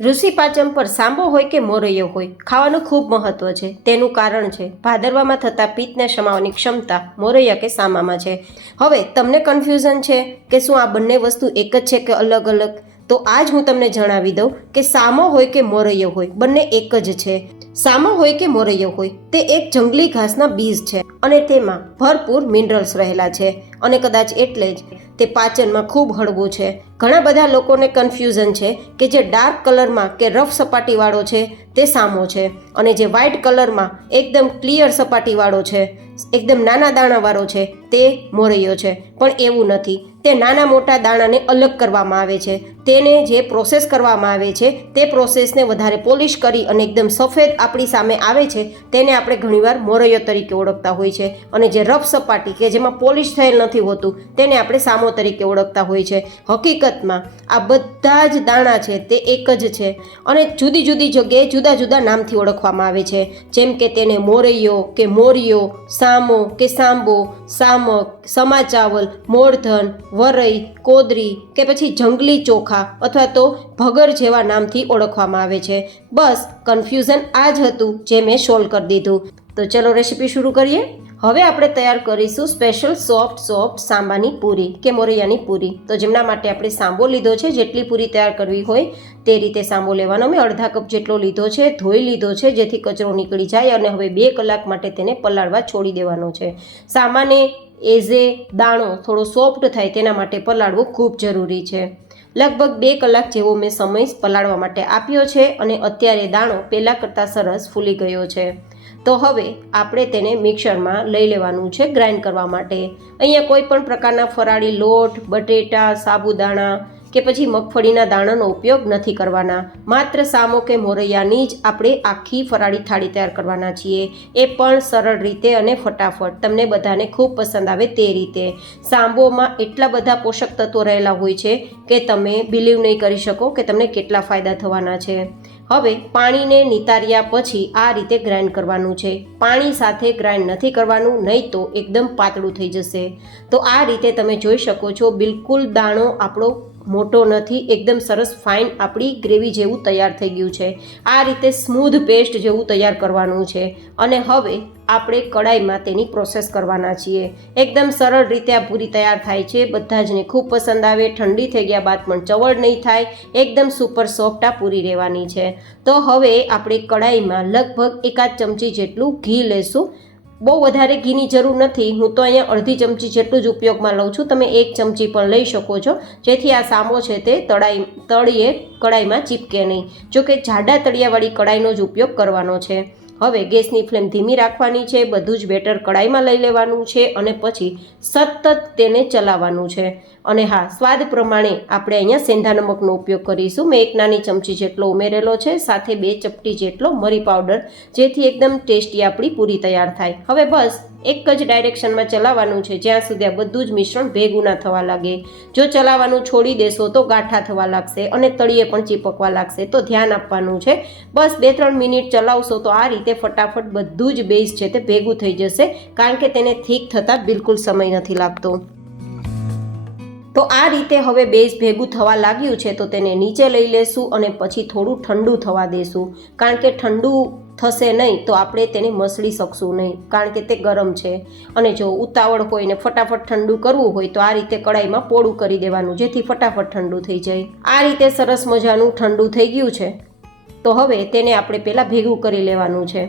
ઋષિ પાંચમ પર સાંબો હોય કે મોરૈયો હોય, ખાવાનું ખૂબ મહત્વ છે. તેનું કારણ છે ભાદરવામાં થતા પિત્તને શમાવવાની ક્ષમતા મોરૈયા કે સામામાં છે. હવે તમને કન્ફ્યુઝન છે કે શું આ બંને વસ્તુ એક જ છે કે અલગ અલગ? તો આજ હું તમને જણાવી દઉં કે સામો હોય કે મોરૈયો હોય, બંને એક જ છે. સામો હોય કે મોરૈયો હોય, તે એક જંગલી ઘાસના બીજ છે અને તેમાં ભરપૂર મિનરલ્સ રહેલા છે અને કદાચ એટલે જ તે પાચનમાં ખૂબ હળવું છે. ઘણા બધા લોકોને કન્ફ્યુઝન છે કે જે ડાર્ક કલરમાં કે રફ સપાટીવાળો છે તે સામો છે અને જે વ્હાઇટ કલરમાં એકદમ ક્લિયર સપાટીવાળો છે, એકદમ નાના દાણાવાળો છે, તે મોરૈયો છે. પણ એવું નથી. તે નાના મોટા દાણાને અલગ કરવામાં આવે છે. તેને જે પ્રોસેસ કરવામાં આવે છે તે પ્રોસેસને વધારે પોલિશ કરી અને એકદમ સફેદ આપણી સામે આવે છે તેને આપણે ઘણીવાર મોરૈયો તરીકે ઓળખતા હોય છે. અને જે રફ સપાટી કે જેમાં પોલિશ થયેલ નથી હોતું તેને આપણે સામો તરીકે ઓળખતા હોય છે. હકીકતમાં આ બધા જ દાણા છે તે એક જ છે અને જુદી જુદી જગ્યાએ જુદા જુદા નામથી ઓળખવામાં આવે છે. જેમ કે તેને મોરૈયો કે મોરિયો, સામો કે સાંબો, સામક, સમાચાવલ, મોરધન, વરઈ, કોદરી કે પછી જંગલી ચોખા અથવા તો ભગર જેવા નામથી ઓળખવામાં આવે છે. બસ કન્ફ્યુઝન આ જ હતું જે મેં સોલ્વ કરી દીધું. તો ચલો રેસીપી શરૂ કરીએ. હવે આપણે તૈયાર કરીશું સ્પેશિયલ સોફ્ટ સાંબાની પૂરી કે મોરૈયાની પૂરી. તો જેમના માટે આપણે સાંબો લીધો છે, જેટલી પૂરી તૈયાર કરવી હોય તે રીતે સાંબો લેવાનો. મેં અડધા કપ જેટલો લીધો છે, ધોઈ લીધો છે જેથી કચરો નીકળી જાય અને હવે 2 કલાક માટે તેને પલાળવા છોડી દેવાનો છે. સામાને એઝ એ દાણો થોડો સોફ્ટ થાય તેના માટે પલાળવો ખૂબ જરૂરી છે. લગભગ 2 કલાક જેવો મેં સમય પલાળવા માટે આપ્યો છે અને અત્યારે દાણો પહેલાં કરતાં સરસ ફૂલી ગયો છે. તો હવે આપણે તેને મિક્સરમાં લઈ લેવાનું છે ગ્રાઇન્ડ કરવા માટે. અહીંયા કોઈ પણ પ્રકારના ફરાળી લોટ, બટેટા, સાબુદાણા કે પછી મગફળીના દાણાનો ઉપયોગ નથી કરવાના. માત્ર સામો કે મોરૈયાની જ આપણે આખી ફરાળી થાળી તૈયાર કરવાના છીએ. એ પણ સરળ રીતે અને ફટાફટ, તમને બધાને ખૂબ પસંદ આવે તે રીતે. સાંબોમાં એટલા બધા પોષક તત્વો રહેલા હોય છે કે તમે બિલીવ નહીં કરી શકો કે તમને કેટલા ફાયદા થવાના છે. હવે પાણીને નિતાર્યા પછી આ રીતે ગ્રાઇન્ડ કરવાનું છે. પાણી સાથે ગ્રાઇન્ડ નથી કરવાનું, નહીં તો એકદમ પાતળું થઈ જશે. તો આ રીતે તમે જોઈ શકો છો બિલકુલ દાણો આપણો મોટો નથી, એકદમ સરસ ફાઇન આપણી ગ્રેવી જેવું તૈયાર થઈ ગયું છે. આ રીતે સ્મૂધ પેસ્ટ જેવું તૈયાર કરવાનું છે અને હવે આપણે કડાઈમાં તેની પ્રોસેસ કરવાના છીએ. એકદમ સરળ રીતે આ પૂરી તૈયાર થાય છે. બધા જને ખૂબ પસંદ આવે. ઠંડી થઈ ગયા બાદ પણ ચવડ નહીં થાય. એકદમ સુપર સોફ્ટ આ પૂરી રહેવાની છે. તો હવે આપણે કડાઈમાં લગભગ 1 ચમચી જેટલું ઘી લેશું. બહુ વધારે ઘીની જરૂર નથી. હું તો અહીંયા અડધી ચમચી જેટલું જ ઉપયોગમાં લઉં છું. તમે 1 ચમચી પણ લઈ શકો છો જેથી આ સામો છે તે તળીએ કડાઈમાં ચીપકે નહીં. જોકે જાડા તળિયાવાળી કડાઈનો જ ઉપયોગ કરવાનો છે. હવે ગેસની ફ્લેમ ધીમી રાખવાની છે. બધું જ બેટર કડાઈમાં લઈ લેવાનું છે અને પછી સતત તેને ચલાવવાનું છે. અને હા, સ્વાદ પ્રમાણે આપણે અહીંયા સેંધા નમકનો ઉપયોગ કરીશું. મેં 1 નાની ચમચી જેટલો ઉમેરેલો છે, સાથે 2 ચપટી જેટલો મરી પાવડર, જેથી એકદમ ટેસ્ટી આપણી પૂરી તૈયાર થાય. હવે બસ એક જ ડાયરેક્શનમાં ચલાવવાનું છે જ્યાં સુધી આ બધું જ મિશ્રણ ભેગું ના થવા લાગે. જો ચલાવવાનું છોડી દેશો તો ગાંઠા થવા લાગશે અને તળિયે પણ ચીપકવા લાગશે. તો ધ્યાન આપવાનું છે. બસ 2-3 મિનિટ ચલાવશો તો આ રીતે ફટાફટ બધું જ બેઝ છે તે ભેગું થઈ જશે, કારણ કે તેને થીક થતાં બિલકુલ સમય નથી લાગતો. તો આ રીતે હવે બેઝ ભેગું થવા લાગ્યું છે તો તેને નીચે લઈ લેશું અને પછી થોડું ઠંડુ થવા દેશું, કારણ કે ઠંડુ થશે નહીં તો આપણે તેને મસળી શકશું નહીં, કારણ કે તે ગરમ છે. અને જો ઉતાવળ હોય ને ફટાફટ ઠંડુ કરવું હોય તો આ રીતે કડાઈમાં પોળું કરી દેવાનું જેથી ફટાફટ ઠંડુ થઈ જાય. આ રીતે સરસ મજાનું ઠંડુ થઈ ગયું છે. તો હવે તેને આપણે પહેલાં ભેગું કરી લેવાનું છે.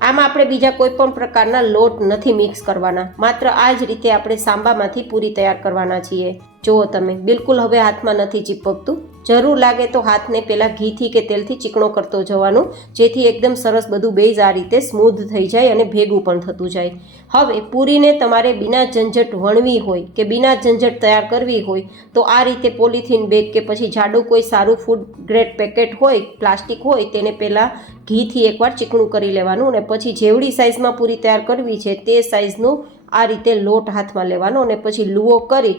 આમાં આપણે બીજા કોઈ પણ પ્રકારના લોટ નથી મિક્સ કરવાના. માત્ર આ જ રીતે આપણે સાંબામાંથી પૂરી તૈયાર કરવાના છીએ. જુઓ તમે, બિલકુલ હવે હાથમાં નથી ચીપકતું. જરૂર લાગે તો હાથને પહેલાં ઘીથી કે તેલથી ચીકણો કરતો જવાનું, જેથી એકદમ સરસ બધું બેઝ આ રીતે સ્મૂધ થઈ જાય અને ભેગું પણ થતું જાય. હવે પૂરીને તમારે બિના ઝંઝટ વણવી હોય કે બિના ઝંઝટ તૈયાર કરવી હોય તો આ રીતે પોલિથીન બેગ કે પછી જાડું કોઈ સારું ફૂડ ગ્રેડ પેકેટ હોય, પ્લાસ્ટિક હોય, તેને પહેલાં ઘીથી એકવાર ચીકણું કરી લેવાનું અને પછી જેવડી સાઇઝમાં પૂરી તૈયાર કરવી છે તે સાઇઝનો આ રીતે લોટ હાથમાં લેવાનો અને પછી લુઓ કરી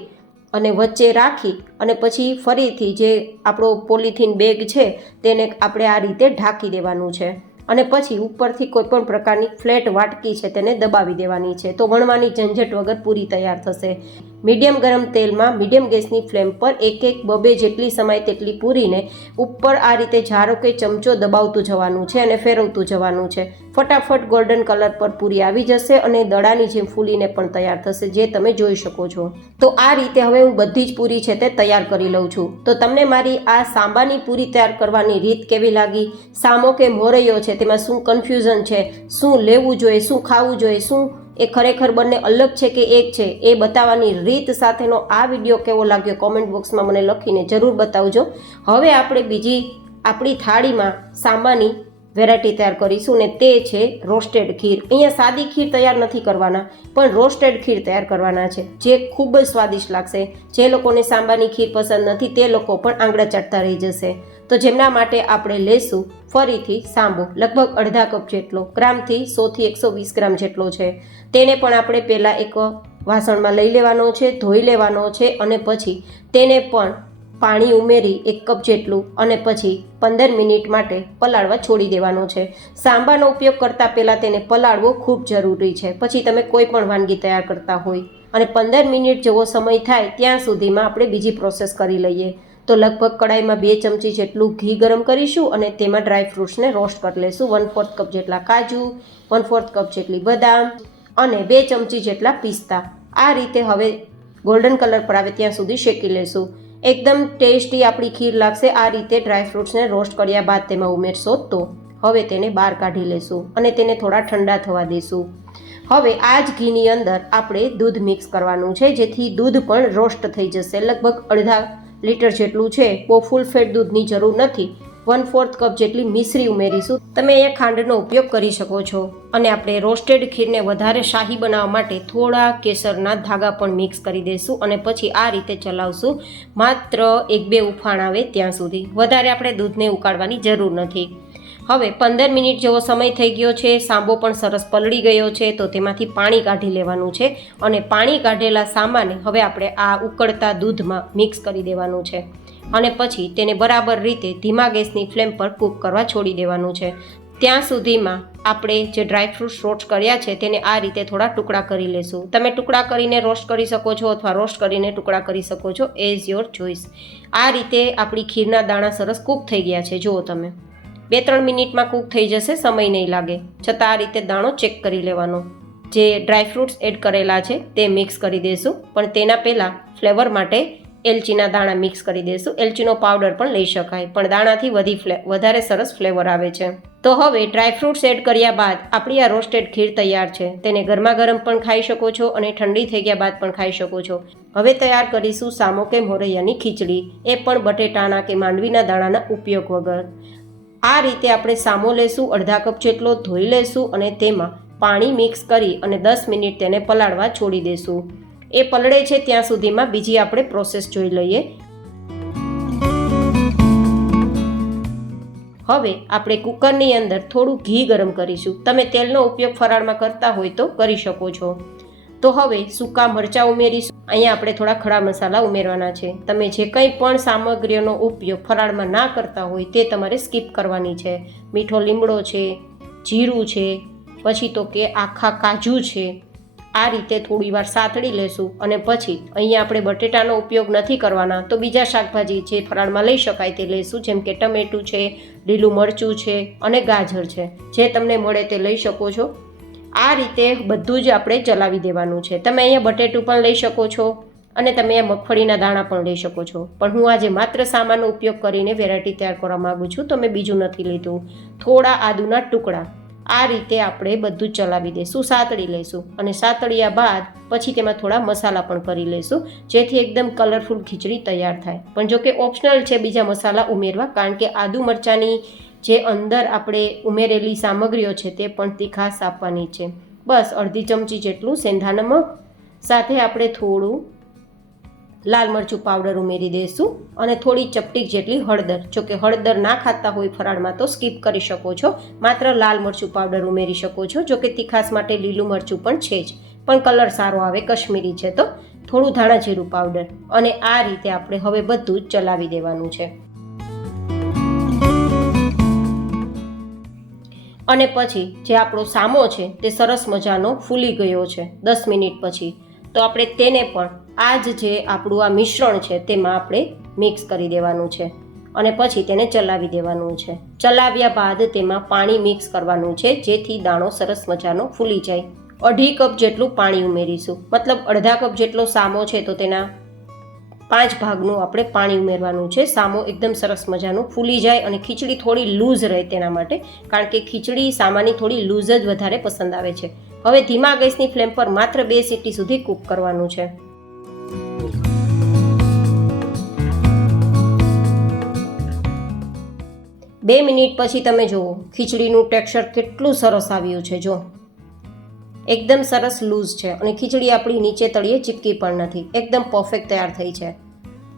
અને વચ્ચે રાખી અને પછી ફરીથી જે આપણો પોલિથીન બેગ છે તેને આપણે આ રીતે ઢાંકી દેવાનું છે અને પછી ઉપરથી કોઈપણ પ્રકારની ફ્લેટ વાટકી છે તેને દબાવી દેવાની છે. તો વણવાની ઝંઝટ વગર પૂરી તૈયાર થશે. મીડિયમ ગરમ તેલમાં મીડિયમ ગેસની ફ્લેમ પર એક બબે જેટલી સમાય તેટલી પૂરીને ઉપર આ રીતે જારો કે ચમચો દબાવતું જવાનું છે અને ફેરવતું જવાનું છે. ફટાફટ ગોલ્ડન કલર પર પૂરી આવી જશે અને દડાની જેમ ફૂલીને પણ તૈયાર થશે, જે તમે જોઈ શકો છો. તો આ રીતે હવે હું બધી જ પૂરી છે તે તૈયાર કરી લઉં છું. તો તમને મારી આ સાંબાની પૂરી તૈયાર કરવાની રીત કેવી લાગી? સામો કે મોરૈયો છે તેમાં શું કન્ફ્યુઝન છે, શું લેવું જોઈએ, શું ખાવું જોઈએ, શું એ ખરેખર બંને અલગ છે કે એક છે, એ બતાવવાની રીત સાથેનો આ વિડીયો કેવો લાગ્યો કોમેન્ટ બોક્સમાં મને લખીને જરૂર બતાવજો. હવે આપણે બીજી આપણી થાળીમાં સાંબાની વેરાયટી તૈયાર કરીશું ને તે છે રોસ્ટેડ ખીર. અહીંયા સાદી ખીર તૈયાર નથી કરવાના, પણ રોસ્ટેડ ખીર તૈયાર કરવાના છે, જે ખૂબ જ સ્વાદિષ્ટ લાગશે. જે લોકોને સાંબાની ખીર પસંદ નથી તે લોકો પણ આંગળા ચાટતા રહી જશે. તો જેમના માટે આપણે લેશું ફરીથી સાંબો, લગભગ અડધા કપ જેટલો, ગ્રામથી 100 થી 120 ગ્રામ જેટલો છે. તેને પણ આપણે પહેલાં એક વાસણમાં લઈ લેવાનો છે, ધોઈ લેવાનો છે અને પછી તેને પણ પાણી ઉમેરી 1 કપ જેટલું અને પછી 15 મિનિટ માટે પલાળવા છોડી દેવાનો છે. સાંબાનો ઉપયોગ કરતાં પહેલાં તેને પલાળવો ખૂબ જરૂરી છે. પછી તમે કોઈ પણ વાનગી તૈયાર કરતા હોય અને 15 મિનિટ જેવો સમય થાય ત્યાં સુધીમાં આપણે બીજી પ્રોસેસ કરી લઈએ. તો લગભગ કડાઈમાં 2 ચમચી જેટલું ઘી ગરમ કરીશું અને તેમાં ડ્રાયફ્રૂટ્સને રોસ્ટ કરી લઈશું. 1/4 કપ જેટલા કાજુ, 1/4 કપ જેટલી બદામ અને 2 ચમચી જેટલા પિસ્તા. આ રીતે હવે ગોલ્ડન કલર પર આવે ત્યાં સુધી શેકી લેશું. એકદમ ટેસ્ટી આપણી ખીર લાગશે. આ રીતે ડ્રાયફ્રૂટ્સને રોસ્ટ કર્યા બાદ તેમાં ઉમેરશો તો હવે તેને બહાર કાઢી લેશું અને તેને થોડા ઠંડા થવા દઈશું. હવે આ જ ઘીની અંદર આપણે દૂધ મિક્સ કરવાનું છે, જેથી દૂધ પણ રોસ્ટ થઈ જશે. લગભગ અડધા લીટર જેટલું છે. બહુ ફૂલ ફેટ દૂધની જરૂર નથી. 1/4 કપ જેટલી મિશ્રી ઉમેરીશું. તમે અહીંયા ખાંડનો ઉપયોગ કરી શકો છો. અને આપણે રોસ્ટેડ ખીરને વધારે શાહી બનાવવા માટે થોડા કેસરના ધાગા પણ મિક્સ કરી દઈશું અને પછી આ રીતે ચલાવશું માત્ર 1-2 ઉફાણ આવે ત્યાં સુધી. વધારે આપણે દૂધને ઉકાળવાની જરૂર નથી. હવે 15 મિનિટ જેવો સમય થઈ ગયો છે. સાંબો પણ સરસ પલળી ગયો છે. તો તેમાંથી પાણી કાઢી લેવાનું છે અને પાણી કાઢેલા સાંબાને હવે આપણે આ ઉકળતા દૂધમાં મિક્સ કરી દેવાનું છે અને પછી તેને બરાબર રીતે ધીમા ગેસની ફ્લેમ પર કૂક કરવા છોડી દેવાનું છે. ત્યાં સુધીમાં આપણે જે ડ્રાયફ્રૂટ્સ રોસ્ટ કર્યા છે તેને આ રીતે થોડા ટુકડા કરી લેશું. તમે ટુકડા કરીને રોસ્ટ કરી શકો છો અથવા રોસ્ટ કરીને ટુકડા કરી શકો છો, એઝ યોર ચોઇસ. આ રીતે આપણી ખીરના દાણા સરસ કૂક થઈ ગયા છે. જુઓ તમે, 2-3 મિનિટમાં કૂક થઈ જશે, સમય નહીં લાગે. છતાં આ રીતે દાણો ચેક કરી લેવાનો. જે ડ્રાયફ્રૂટ્સ એડ કરેલા છે તે મિક્સ કરી દઈશું, પણ તેના પહેલાં ફ્લેવર માટે એલચીના દાણા મિક્સ કરી દઈશું. એલચીનો પાવડર પણ લઈ શકાય, પણ દાણાથી વધારે સરસ ફ્લેવર આવે છે. તો હવે ડ્રાયફ્રૂટ્સ એડ કર્યા બાદ આપણી આ રોસ્ટેડ ખીર તૈયાર છે. તેને ગરમા ગરમ પણ ખાઈ શકો છો અને ઠંડી થઈ ગયા બાદ પણ ખાઈ શકો છો. હવે તૈયાર કરીશું સામો કે મોરૈયાની ખીચડી, એ પણ બટેટાના કે માંડવીના દાણાના ઉપયોગ વગર. આ રીતે આપણે સામો લેશું, અડધા કપ જેટલો ધોઈ લેશું અને તેમાં પાણી મિક્સ કરી અને 10 મિનિટ તેને પલાળવા છોડી દેશું. એ પલળે છે ત્યાં સુધીમાં બીજી આપણે પ્રોસેસ જોઈ લઈએ. હવે આપણે કુકરની અંદર થોડું ઘી ગરમ કરીશું. તમે તેલનો ઉપયોગ ફરાળમાં કરતા હોય તો કરી શકો છો. તો હવે સૂકા મરચાં ઉમેરીશું. અહીંયા આપણે થોડા ખડા મસાલા ઉમેરવાના છે. તમે જે કંઈ પણ સામગ્રીઓનો ઉપયોગ ફરાળમાં ના કરતા હોય તે તમારે સ્કીપ કરવાની છે. મીઠો લીમડો છે, જીરું છે, પછી તો કે આખા કાજુ છે. આ રીતે થોડી વાર સાતળી લેશું અને પછી અહીંયા આપણે બટેટાનો ઉપયોગ નથી કરવાના, તો બીજા શાકભાજી જે ફરાળમાં લઈ શકાય તે લઈશું, જેમ કે ટમેટું છે, લીલું મરચું છે અને ગાજર છે. જે તમને મળે તે લઈ શકો છો. આ રીતે બધું જ આપણે ચલાવી દેવાનું છે. તમે અહીંયા બટેટું પણ લઈ શકો છો અને તમે અહીંયા મગફળીના દાણા પણ લઈ શકો છો, પણ હું આજે માત્ર સામાનો ઉપયોગ કરીને વેરાયટી તૈયાર કરવા માગું છું, તો મેં બીજું નથી લીધું. થોડા આદુના ટુકડા. આ રીતે આપણે બધું જ ચલાવી દઈશું, સાતળી લઈશું અને સાતળ્યા બાદ પછી તેમાં થોડા મસાલા પણ કરી લઈશું, જેથી એકદમ કલરફુલ ખીચડી તૈયાર થાય. પણ જો કે ઓપ્શનલ છે બીજા મસાલા ઉમેરવા, કારણ કે આદુ મરચાંની જે અંદર આપણે ઉમેરેલી સામગ્રીઓ છે તે પણ તીખાશ આપવાની છે. બસ અડધી ચમચી જેટલું સેંધા નમક, સાથે આપણે થોડું લાલ મરચું પાવડર ઉમેરી દઈશું અને થોડી ચપટીક જેટલી હળદર. જો કે હળદર ના ખાતા હોય ફરાળમાં તો સ્કીપ કરી શકો છો, માત્ર લાલ મરચું પાવડર ઉમેરી શકો છો. જો કે તીખાશ માટે લીલું મરચું પણ છે જ, પણ કલર સારો આવે, કશ્મીરી છે તો થોડું ધાણા જીરું પાવડર. અને આ રીતે આપણે હવે બધું જ ચલાવી દેવાનું છે. અને પછી જે આપણો સામો છે તે સરસ મજાનો ફૂલી ગયો છે 10 મિનિટ પછી. તો આપણે તેને પણ આ જે આપણું આ મિશ્રણ છે તેમાં આપણે મિક્સ કરી દેવાનું છે અને પછી તેને ચલાવી દેવાનું છે. ચલાવ્યા બાદ તેમાં પાણી મિક્સ કરવાનું છે જેથી દાણો સરસ મજાનો ફૂલી જાય. 2.5 કપ જેટલું પાણી ઉમેરીશું, મતલબ અડધા કપ જેટલો સામો છે તો તેના 5 ભાગનું આપણે પાણી ઉમેરવાનું છે. સામો એકદમ સરસ મજાનું ફૂલી જાય અને ખીચડી થોડી લૂઝ રહે તેના માટે, કારણ કે ખીચડી સામાની થોડી લૂઝ જ વધારે પસંદ આવે છે. હવે ધીમા ગેસની ફ્લેમ પર માત્ર 2 સીટી સુધી કૂક કરવાનું છે. બે મિનિટ પછી તમે જુઓ ખીચડીનું ટેક્સચર કેટલું સરસ આવ્યું છે. જો એકદમ સરસ લૂઝ છે અને ખીચડી આપણી નીચે તળિયે ચીપકી પણ નથી, એકદમ પરફેક્ટ તૈયાર થઈ છે.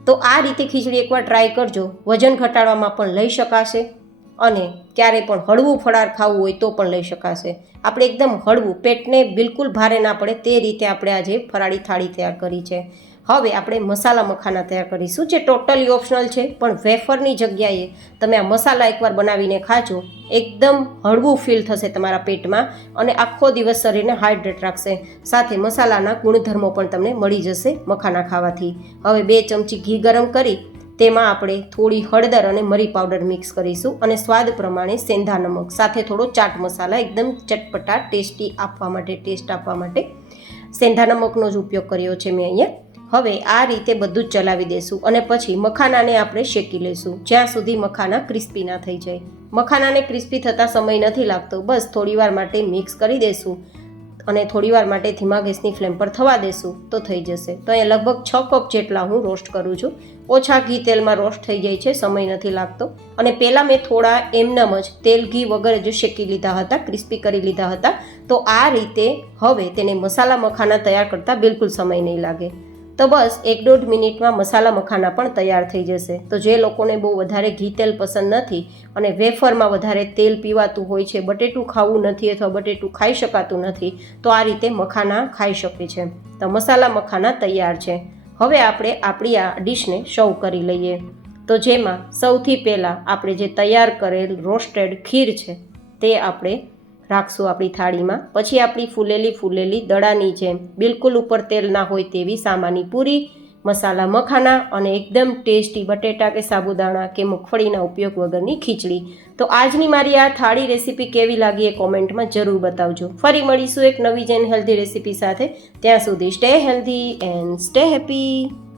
તો આ રીતે ખીચડી એકવાર ટ્રાય કરજો. વજન ઘટાડવામાં પણ લઈ શકાશે અને ક્યારે પણ હળવું ફળાર ખાવું હોય તો પણ લઈ શકાશે. આપણે એકદમ હળવું, પેટને બિલકુલ ભારે ના પડે તે રીતે આપણે આજે ફરાળી થાળી તૈયાર કરી છે. હવે આપણે મસાલા મખાના તૈયાર કરીશું, જે ટોટલી ઓપ્શનલ છે, પણ વેફરની જગ્યાએ તમે આ મસાલા એકવાર બનાવીને ખાજો, એકદમ હળવું ફીલ થશે તમારા પેટમાં અને આખો દિવસ શરીરને હાઇડ્રેટ રાખશે. સાથે મસાલાના ગુણધર્મો પણ તમને મળી જશે મખાના ખાવાથી. હવે 2 ચમચી ઘી ગરમ કરી તેમાં આપણે થોડી હળદર અને મરી પાવડર મિક્સ કરીશું અને સ્વાદ પ્રમાણે સેંધા નમક, સાથે થોડો ચાટ મસાલા, એકદમ ચટપટા ટેસ્ટ આપવા માટે સેંધા નમકનો જ ઉપયોગ કર્યો છે મેં અહીંયા. હવે આ રીતે બધું જ ચલાવી દઈશું અને પછી મખાનાને આપણે શેકી લઈશું જ્યાં સુધી મખાના ક્રિસ્પી ના થઈ જાય. મખાનાને ક્રિસ્પી થતાં સમય નથી લાગતો, બસ થોડીવાર માટે મિક્સ કરી દઈશું અને થોડીવાર માટે ધીમા ગેસની ફ્લેમ પર થવા દેશું તો થઈ જશે. તો અહીંયા લગભગ 6 કપ જેટલા હું રોસ્ટ કરું છું. ઓછા ઘી તેલમાં રોસ્ટ થઈ જાય છે, સમય નથી લાગતો. અને પહેલાં મેં થોડા એમનેમ જ તેલ ઘી વગર જ શેકી લીધા હતા, ક્રિસ્પી કરી લીધા હતા. તો આ રીતે હવે તેને મસાલા મખાના તૈયાર કરતાં બિલકુલ સમય નહીં લાગે. તો બસ 1-1.5 મિનિટમાં મસાલા મખાના પણ તૈયાર થઈ જશે. તો જે લોકોને બહુ વધારે ઘી તેલ પસંદ નથી અને વેફરમાં વધારે તેલ પીવાતું હોય છે, બટેટું ખાવું નથી અથવા બટેટું ખાઈ શકાતું નથી, તો આ રીતે મખાના ખાઈ શકે છે. તો મસાલા મખાના તૈયાર છે. હવે આપણે આપણી આ ડીશને સર્વ કરી લઈએ. તો જેમાં સૌથી પહેલાં આપણે જે તૈયાર કરેલ રોસ્ટેડ ખીર છે તે આપણે રાખશું આપણી થાળીમાં. પછી આપણી ફૂલેલી દડાની જેમ બિલકુલ ઉપર તેલ ના હોય તેવી સામાની પૂરી, મસાલા મખાના અને એકદમ ટેસ્ટી બટેટા કે સાબુદાણા કે મગફળીના ઉપયોગ વગરની ખીચડી. તો આજની મારી આ થાળી રેસીપી કેવી લાગી એ કોમેન્ટમાં જરૂર બતાવજો. ફરી મળીશું એક નવી જ હેલ્ધી રેસીપી સાથે. ત્યાં સુધી stay healthy and stay happy.